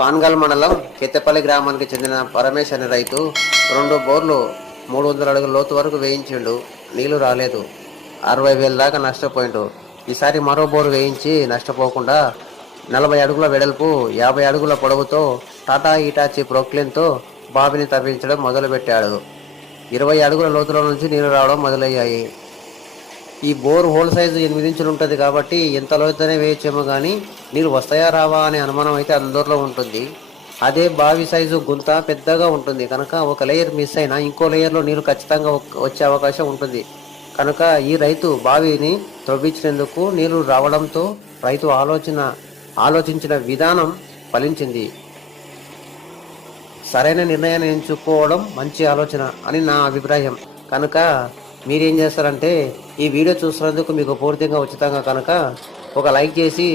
పాన్గల్ మండలం కెత్తపల్లి గ్రామానికి చెందిన పరమేశ్ అనే రైతు 2 బోర్లు 300 అడుగుల లోతు వరకు వేయించిండు. నీళ్లు రాలేదు. 60,000 దాకా నష్టపోయిండు. ఈసారి మరో బోరు వేయించి నష్టపోకుండా 40 అడుగుల వెడల్పు 50 అడుగుల పొడవుతో టాటా ఈటాచి ప్రొక్లైన్తో బావిని తవ్వించడం మొదలుపెట్టాడు. 20 అడుగుల లోతుల నుంచి నీళ్లు రావడం మొదలయ్యాయి. ఈ బోర్ హోల్ సైజు 8 ఇంచులు ఉంటుంది కాబట్టి ఎంత లోతునే వేయచ్చేమో కానీ నీళ్ళు వస్తాయా రావా అనే అనుమానం అయితే అందరిలో ఉంటుంది. అదే బావి సైజు గుంత పెద్దగా ఉంటుంది కనుక ఒక లేయర్ మిస్ అయినా ఇంకో లేయర్లో నీరు ఖచ్చితంగా వచ్చే అవకాశం ఉంటుంది. కనుక ఈ రైతు బావిని త్రవ్వించినందుకు నీరు రావడంతో రైతు ఆలోచించిన విధానం ఫలించింది. సరైన నిర్ణయాన్ని ఎంచుకోవడం మంచి ఆలోచన అని నా అభిప్రాయం. కనుక మీరేం చేస్తారంటే ఈ వీడియో చూస్తున్నందుకు మీకు పూర్తిగా ఉచితంగా కనుక ఒక లైక్ చేసి